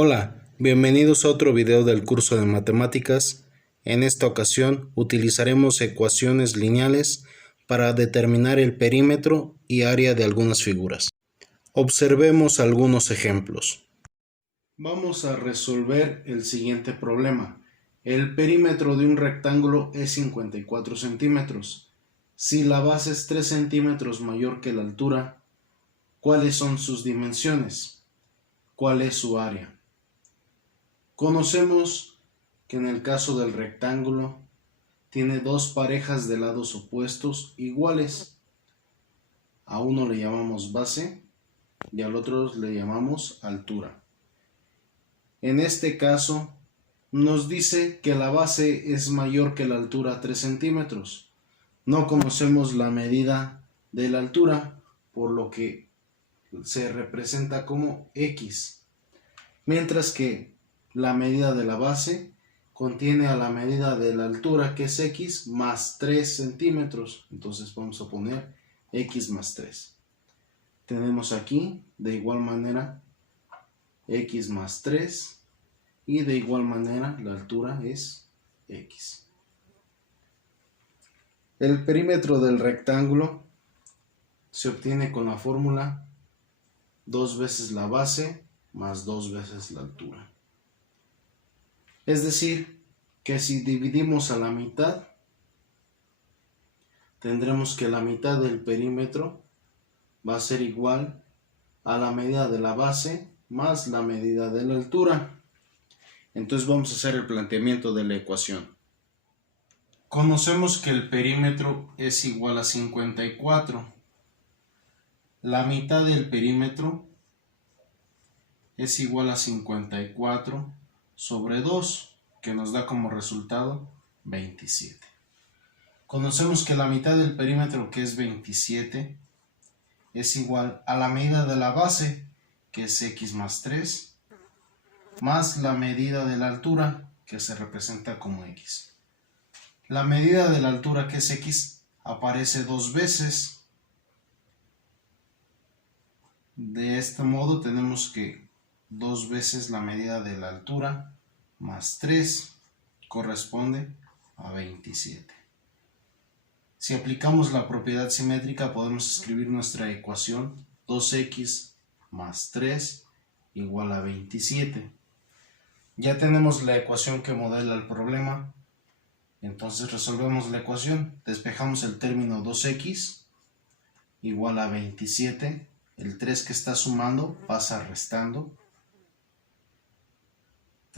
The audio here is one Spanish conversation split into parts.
Hola, bienvenidos a otro video del curso de matemáticas. En esta ocasión utilizaremos ecuaciones lineales para determinar el perímetro y área de algunas figuras. Observemos algunos ejemplos. Vamos a resolver el siguiente problema. El perímetro de un rectángulo es 54 centímetros. Si la base es 3 centímetros mayor que la altura, ¿cuáles son sus dimensiones? ¿Cuál es su área? Conocemos que en el caso del rectángulo tiene dos parejas de lados opuestos iguales. A uno le llamamos base y al otro le llamamos altura. En este caso nos dice que la base es mayor que la altura 3 centímetros. No conocemos la medida de la altura, por lo que se representa como X, mientras que la medida de la base contiene a la medida de la altura, que es X, más 3 centímetros. Entonces vamos a poner X más 3. Tenemos aquí, de igual manera, X más 3. Y de igual manera, la altura es X. El perímetro del rectángulo se obtiene con la fórmula 2 veces la base más 2 veces la altura. Es decir, que si dividimos a la mitad, tendremos que la mitad del perímetro va a ser igual a la medida de la base más la medida de la altura. Entonces vamos a hacer el planteamiento de la ecuación. Conocemos que el perímetro es igual a 54. La mitad del perímetro es igual a 54 sobre 2, que nos da como resultado 27. Conocemos que la mitad del perímetro, que es 27, es igual a la medida de la base, que es X más 3, más la medida de la altura, que se representa como X. La medida de la altura, que es X, aparece dos veces. De este modo tenemos que 2 veces la medida de la altura más 3 corresponde a 27. Si aplicamos la propiedad simétrica, podemos escribir nuestra ecuación 2x más 3 igual a 27. Ya tenemos la ecuación que modela el problema. Entonces resolvemos la ecuación. Despejamos el término 2x igual a 27. El 3 que está sumando pasa restando.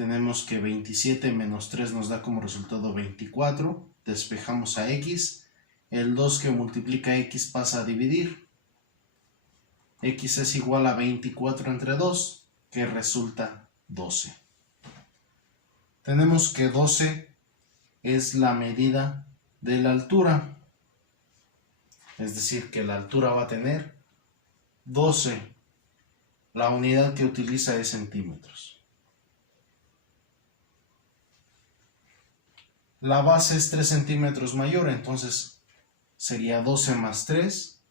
Tenemos que 27 menos 3 nos da como resultado 24. Despejamos a x. El 2 que multiplica x pasa a dividir. X es igual a 24 entre 2, que resulta 12. Tenemos que 12 es la medida de la altura. Es decir, que la altura va a tener 12. La unidad que utiliza es centímetros. La base es 3 centímetros mayor, entonces sería 12 más 3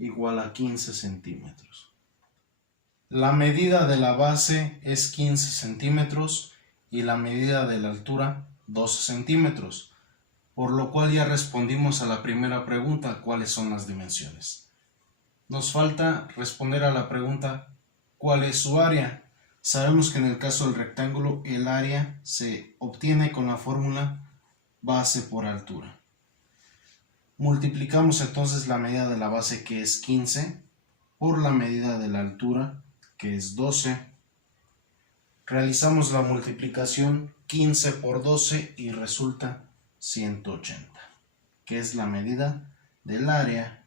igual a 15 centímetros. La medida de la base es 15 centímetros y la medida de la altura 12 centímetros, por lo cual ya respondimos a la primera pregunta, ¿cuáles son las dimensiones? Nos falta responder a la pregunta, ¿cuál es su área? Sabemos que en el caso del rectángulo el área se obtiene con la fórmula base por altura. Multiplicamos entonces la medida de la base, que es 15, por la medida de la altura, que es 12. Realizamos la multiplicación 15 por 12 y resulta 180, que es la medida del área.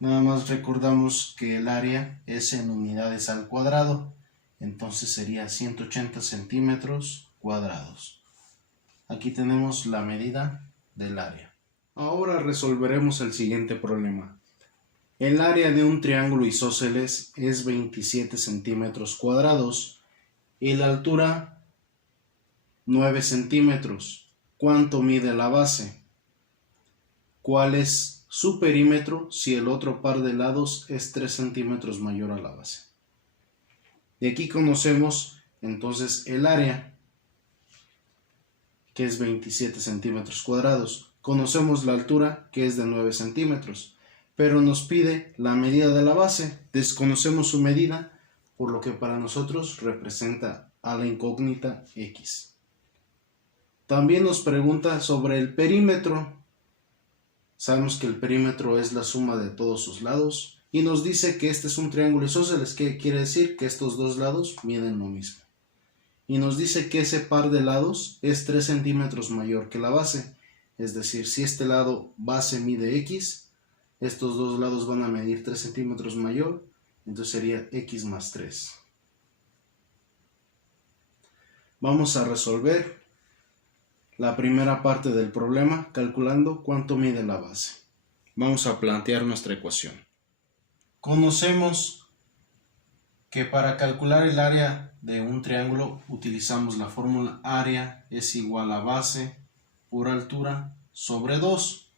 Nada más recordamos que el área es en unidades al cuadrado, entonces sería 180 centímetros cuadrados. Aquí tenemos la medida del área. Ahora resolveremos el siguiente problema. El área de un triángulo isósceles es 27 centímetros cuadrados y la altura 9 centímetros. ¿Cuánto mide la base? ¿Cuál es su perímetro si el otro par de lados es 3 centímetros mayor a la base? De aquí conocemos Entonces el área, que es 27 centímetros cuadrados. Conocemos la altura, que es de 9 centímetros, pero nos pide la medida de la base. Desconocemos su medida, por lo que para nosotros representa a la incógnita X. También nos pregunta sobre el perímetro. Sabemos que el perímetro es la suma de todos sus lados y nos dice que este es un triángulo isósceles, que quiere decir que estos dos lados miden lo mismo. Y nos dice que ese par de lados es 3 centímetros mayor que la base. Es decir, si este lado base mide X, estos dos lados van a medir 3 centímetros mayor, entonces sería X más 3. Vamos a resolver la primera parte del problema calculando cuánto mide la base. Vamos a plantear nuestra ecuación. Conocemos que para calcular el área de un triángulo utilizamos la fórmula área es igual a base por altura sobre 2.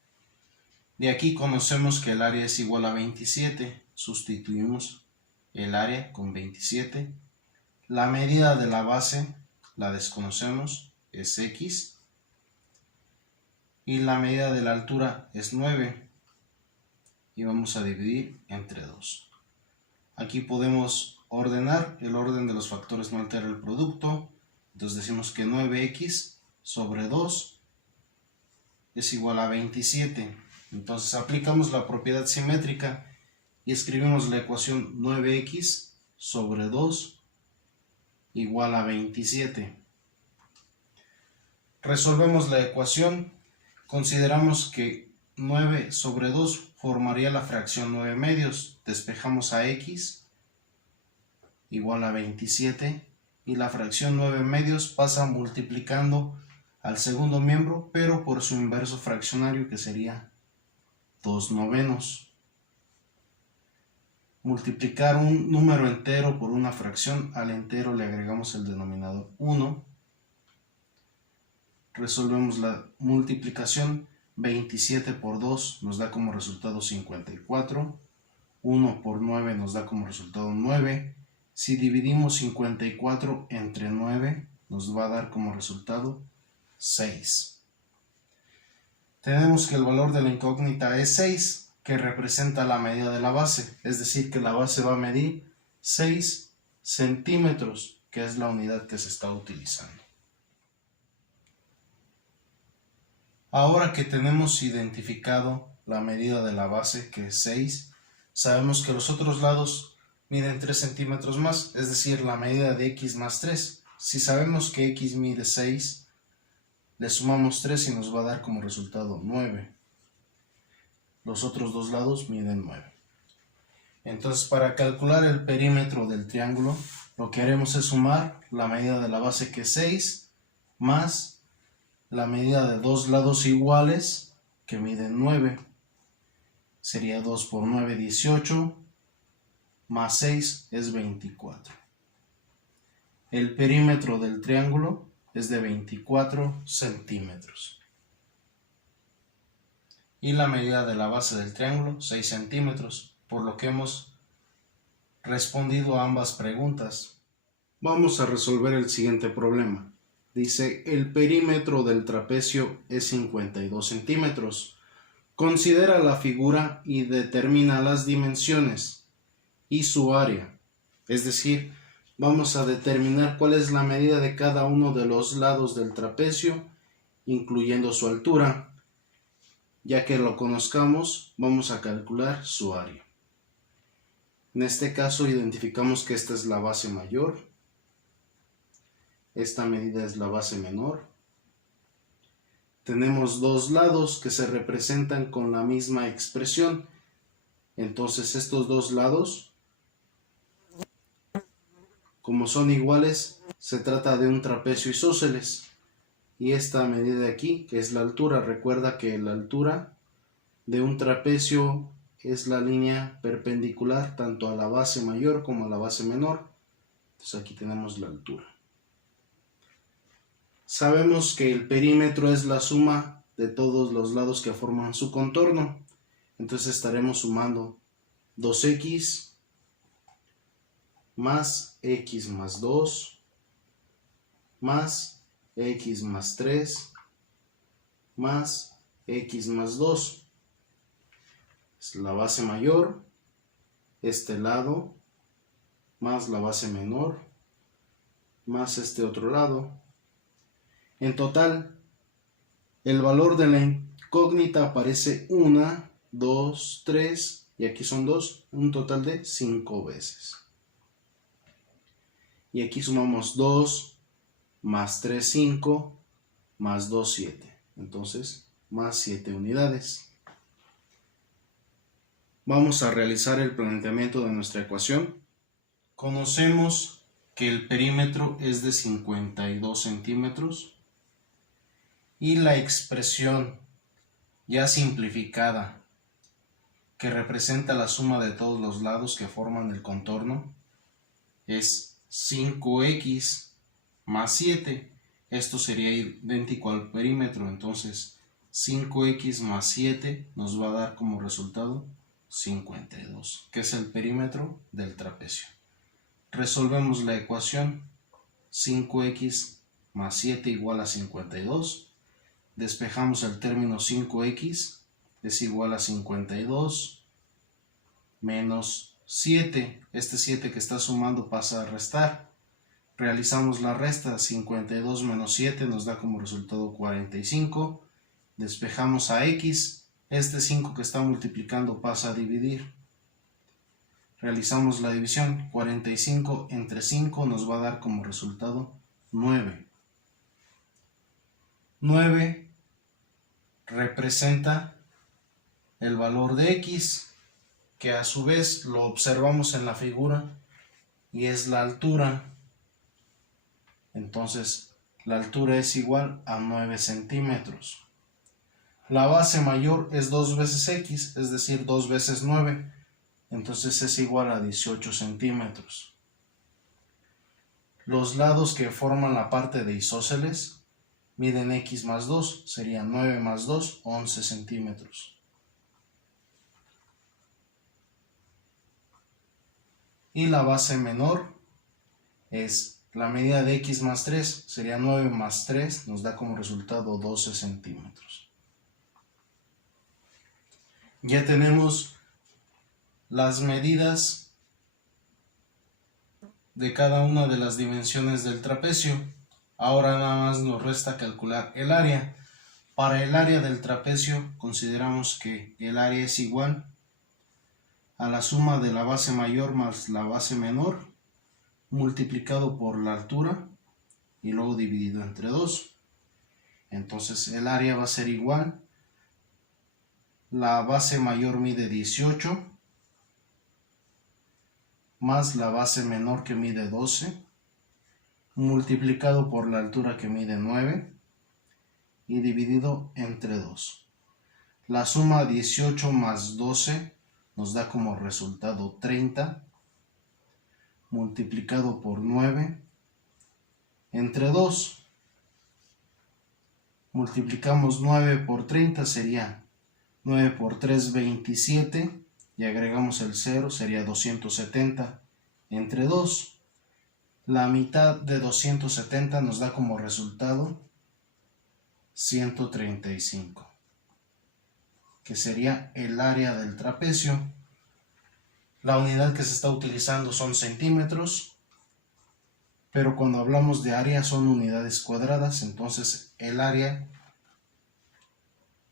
De aquí conocemos que el área es igual a 27. Sustituimos el área con 27. La medida de la base la desconocemos, es X. Y la medida de la altura es 9. Y vamos a dividir entre 2. Aquí podemos ordenar, el orden de los factores no altera el producto, entonces decimos que 9x sobre 2 es igual a 27. Entonces aplicamos la propiedad simétrica y escribimos la ecuación 9x sobre 2 igual a 27. Resolvemos la ecuación, consideramos que 9 sobre 2 formaría la fracción 9 medios, despejamos a x igual a 27 y la fracción 9 medios pasa multiplicando al segundo miembro, pero por su inverso fraccionario, que sería 2 novenos. Multiplicar un número entero por una fracción, al entero le agregamos el denominador 1. Resolvemos la multiplicación, 27 por 2 nos da como resultado 54, 1 por 9 nos da como resultado 9. Si dividimos 54 entre 9, nos va a dar como resultado 6. Tenemos que el valor de la incógnita es 6, que representa la medida de la base, es decir, que la base va a medir 6 centímetros, que es la unidad que se está utilizando. Ahora que tenemos identificado la medida de la base, que es 6, sabemos que los otros lados miden 3 centímetros más, es decir, la medida de x más 3. Si sabemos que x mide 6, le sumamos 3 y nos va a dar como resultado 9. Los otros dos lados miden 9. Entonces, para calcular el perímetro del triángulo, lo que haremos es sumar la medida de la base, que es 6, más la medida de dos lados iguales, que miden 9. Sería 2 por 9, 18. Más 6 es 24. El perímetro del triángulo es de 24 centímetros. Y la medida de la base del triángulo, 6 centímetros, por lo que hemos respondido a ambas preguntas. Vamos a resolver el siguiente problema. Dice, el perímetro del trapecio es 52 centímetros. Considera la figura y determina las dimensiones y su área, es decir, vamos a determinar cuál es la medida de cada uno de los lados del trapecio, incluyendo su altura. Ya que lo conozcamos, vamos a calcular su área. En este caso identificamos que esta es la base mayor, esta medida es la base menor. Tenemos dos lados que se representan con la misma expresión, entonces estos dos lados, como son iguales, se trata de un trapecio isósceles. Y esta medida de aquí, que es la altura, recuerda que la altura de un trapecio es la línea perpendicular tanto a la base mayor como a la base menor. Entonces aquí tenemos la altura. Sabemos que el perímetro es la suma de todos los lados que forman su contorno. Entonces estaremos sumando 2x más x más 2 más x más 3 más x más 2. Es la base mayor, este lado, más la base menor, más este otro lado. En total, el valor de la incógnita aparece 1, 2, 3 y aquí son 2, un total de 5 veces. Y aquí sumamos 2 más 3, 5, más 2, 7. Entonces, más 7 unidades. Vamos a realizar el planteamiento de nuestra ecuación. Conocemos que el perímetro es de 52 centímetros y la expresión ya simplificada que representa la suma de todos los lados que forman el contorno es 5x más 7. Esto sería idéntico al perímetro, entonces 5x más 7 nos va a dar como resultado 52, que es el perímetro del trapecio. Resolvemos la ecuación. 5x más 7 igual a 52. Despejamos el término 5x, es igual a 52 menos 7. Este 7 que está sumando pasa a restar. Realizamos la resta. 52 menos 7 nos da como resultado 45. Despejamos a x. Este 5 que está multiplicando pasa a dividir. Realizamos la división. 45 entre 5 nos va a dar como resultado 9. 9 representa el valor de x, que a su vez lo observamos en la figura y es la altura. Entonces la altura es igual a 9 centímetros. La base mayor es 2 veces x, es decir, 2 veces 9. Entonces es igual a 18 centímetros. Los lados que forman la parte de isósceles miden x más 2, sería 9 más 2, 11 centímetros. Y la base menor es la medida de x más 3, sería 9 más 3, nos da como resultado 12 centímetros. Ya tenemos las medidas de cada una de las dimensiones del trapecio. Ahora nada más nos resta calcular el área. Para el área del trapecio consideramos que el área es igual a la suma de la base mayor más la base menor multiplicado por la altura y luego dividido entre 2. Entonces el área va a ser igual. La base mayor mide 18 más la base menor que mide 12 multiplicado por la altura que mide 9 y dividido entre 2. La suma 18 más 12 nos da como resultado 30 multiplicado por 9 entre 2. Multiplicamos 9 por 30, sería 9 por 3, 27, y agregamos el 0, sería 270 entre 2. La mitad de 270 nos da como resultado 135, que sería el área del trapecio. La unidad que se está utilizando son centímetros, pero cuando hablamos de área son unidades cuadradas, entonces el área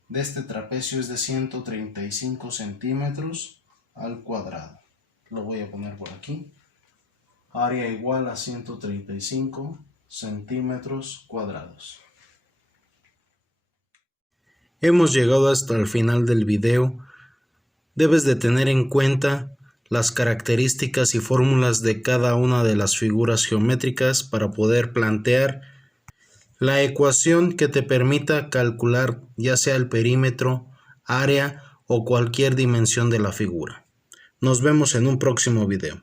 de este trapecio es de 135 centímetros al cuadrado. Lo voy a poner por aquí. Área igual a 135 centímetros cuadrados. Hemos llegado hasta el final del video. Debes de tener en cuenta las características y fórmulas de cada una de las figuras geométricas para poder plantear la ecuación que te permita calcular ya sea el perímetro, área o cualquier dimensión de la figura. Nos vemos en un próximo video.